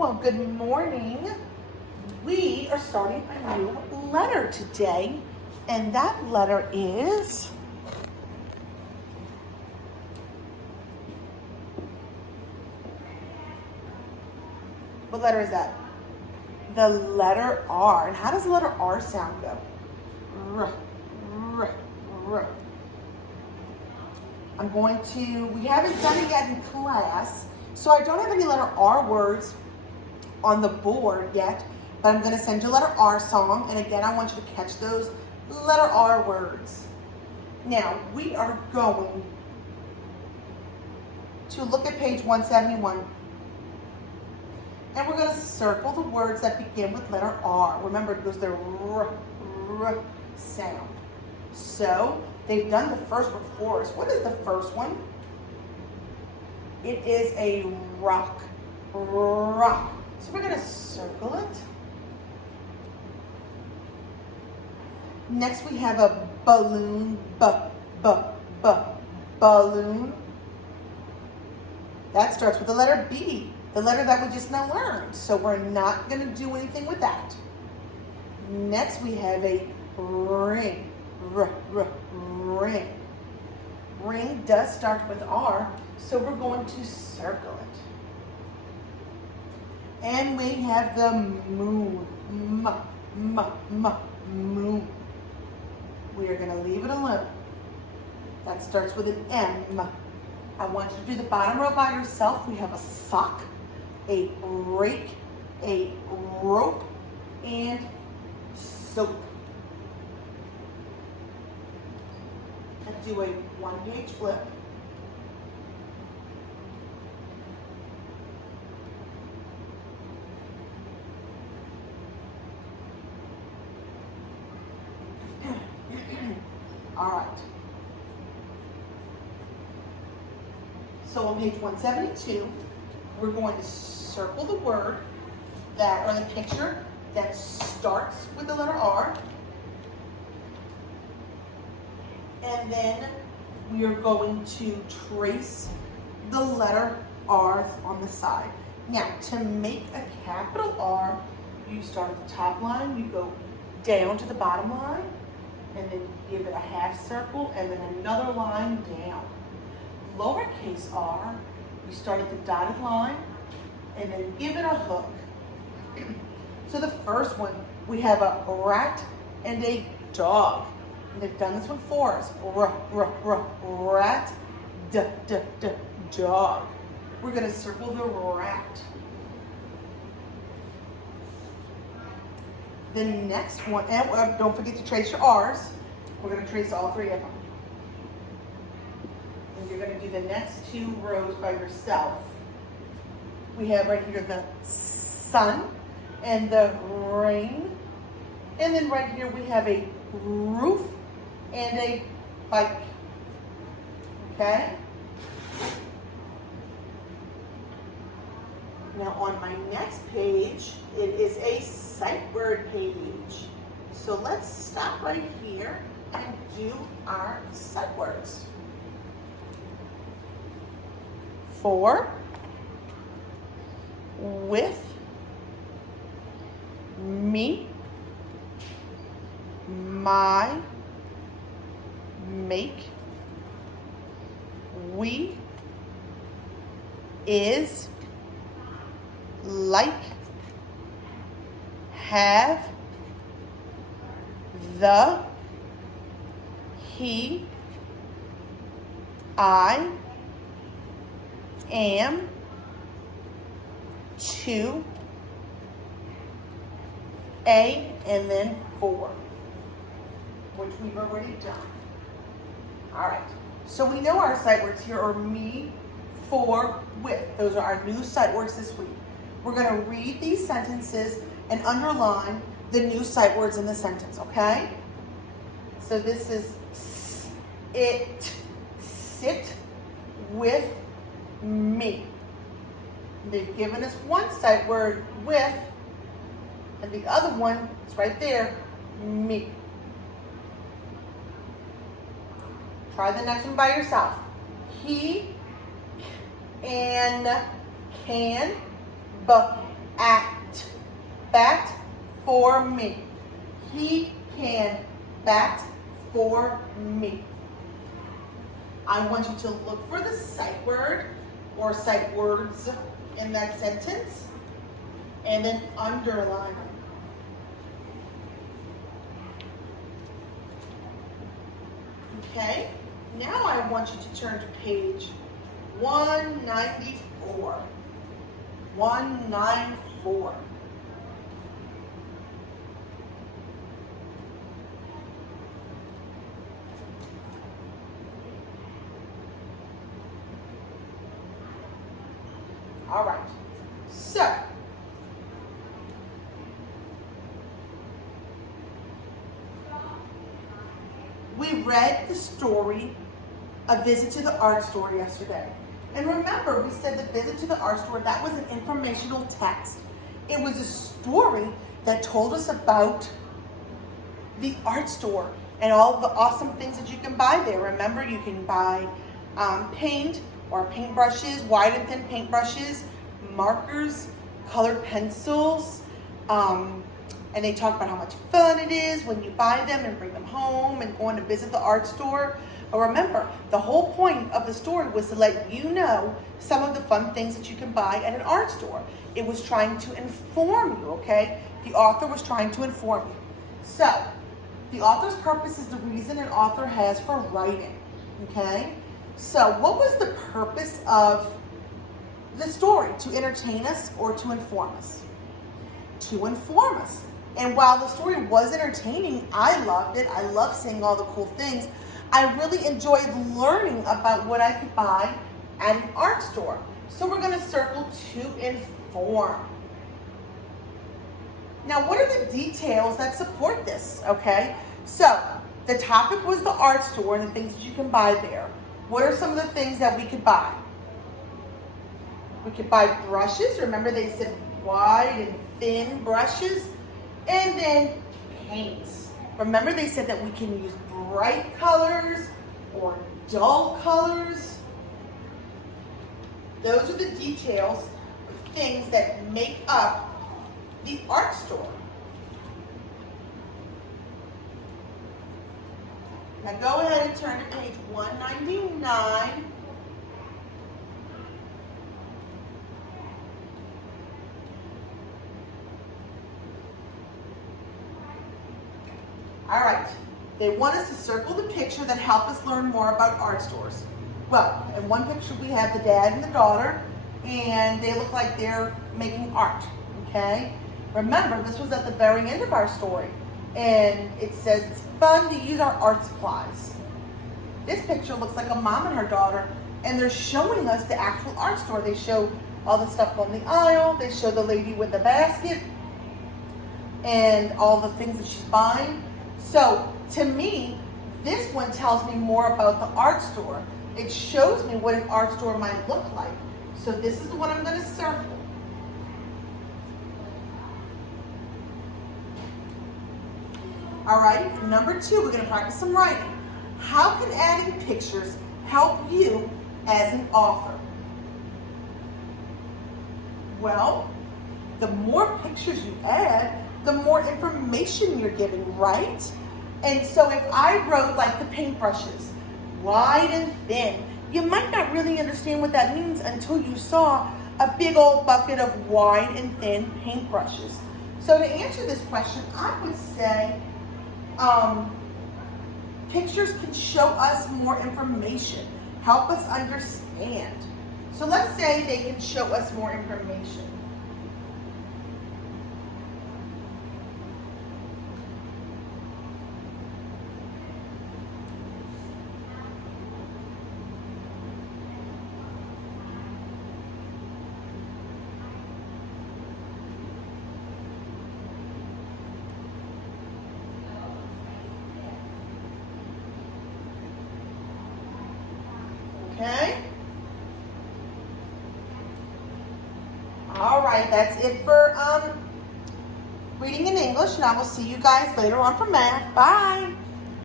Well, good morning. We are starting a new letter today, and that letter is what letter is that? The letter R. And how does the letter R sound go? R, r, r. We haven't done it yet in class, so I don't have any letter R words on the board yet, but I'm going to send you a letter R song, and again, I want you to catch those letter R words. Now, we are going to look at page 171, and we're going to circle the words that begin with letter R. Remember, it goes the R, R sound. So, they've done the first one for us. What is the first one? It is a rock. Rock. So we're going to circle it. Next we have a balloon. Balloon. That starts with the letter B, the letter that we just now learned. So we're not going to do anything with that. Next we have a ring. Ring. Ring does start with R, so we're going to circle it. And we have the moon. Moon. We are going to leave it alone. That starts with an M. I want you to do the bottom row by yourself. We have a sock, a rake, a rope, and soap. And do a one-page flip. All right. So on page 172, we're going to circle the word that, or the picture that starts with the letter R. And then we are going to trace the letter R's on the side. Now, to make a capital R, you start at the top line, you go down to the bottom line, and then give it a half circle, and then another line down. Lowercase r, you start at the dotted line, and then give it a hook. So the first one, we have a rat and a dog. And they've done this one for us. Rat, dog. We're going to circle the rat. The next one, and don't forget to trace your R's. We're going to trace all three of them. And you're going to do the next two rows by yourself. We have right here the sun and the rain. And then right here we have a roof and a bike. Okay? Now on my next page, it is a sight word page. So let's stop right here and do our sight words. For, with, me, my, make, we, is, like, have, the, he, I, am, to, a, and then for, which we've already done. All right, so we know our sight words here are me, for, with. Those are our new sight words this week. We're going to read these sentences and underline the new sight words in the sentence, okay? So this is sit with me. They've given us one sight word, with, and the other one is right there, me. Try the next one by yourself. He and can act. Bat for me. He can bat for me. I want you to look for the sight word or sight words in that sentence and then underline them. Okay, now I want you to turn to page 194. 194. All right, so we read the story, A Visit to the Art Store yesterday. And remember, we said the Visit to the Art Store, that was an informational text. It was a story that told us about the art store and all the awesome things that you can buy there. Remember, you can buy paint or paintbrushes, wide and thin paintbrushes, markers, colored pencils, and they talk about how much fun it is when you buy them and bring them home and going to visit the art store. But remember, the whole point of the story was to let you know some of the fun things that you can buy at an art store. It was trying to inform you, okay? The author was trying to inform you. So, the author's purpose is the reason an author has for writing, okay? So, what was the purpose of the story? To entertain us or to inform us? To inform us. And while the story was entertaining, I loved it. I loved seeing all the cool things. I really enjoyed learning about what I could buy at an art store. So we're going to circle to inform. Now, what are the details that support this? Okay, so the topic was the art store and the things that you can buy there. What are some of the things that we could buy? We could buy brushes. Remember, they said wide and thin brushes. And then paints. Remember, they said that we can use bright colors or dull colors. Those are the details of things that make up the art store. Now go ahead and turn to page 199. All right, they want us to circle the picture that help us learn more about art stores. Well, in one picture we have the dad and the daughter, and they look like they're making art, okay? Remember, this was at the very end of our story, and it says it's fun to use our art supplies. This picture looks like a mom and her daughter, and they're showing us the actual art store. They show all the stuff on the aisle, they show the lady with the basket, and all the things that she's buying. So, to me, this one tells me more about the art store. It shows me what an art store might look like. So this is the one I'm going to circle. All right, number 2, we're going to practice some writing. How can adding pictures help you as an author? Well, the more pictures you add, the more information you're giving, right? And so if I wrote like the paintbrushes, wide and thin, you might not really understand what that means until you saw a big old bucket of wide and thin paintbrushes. So to answer this question, I would say pictures can show us more information, help us understand. So let's say they can show us more information. Okay? All right, that's it for reading in English, and I will see you guys later on for math. Bye.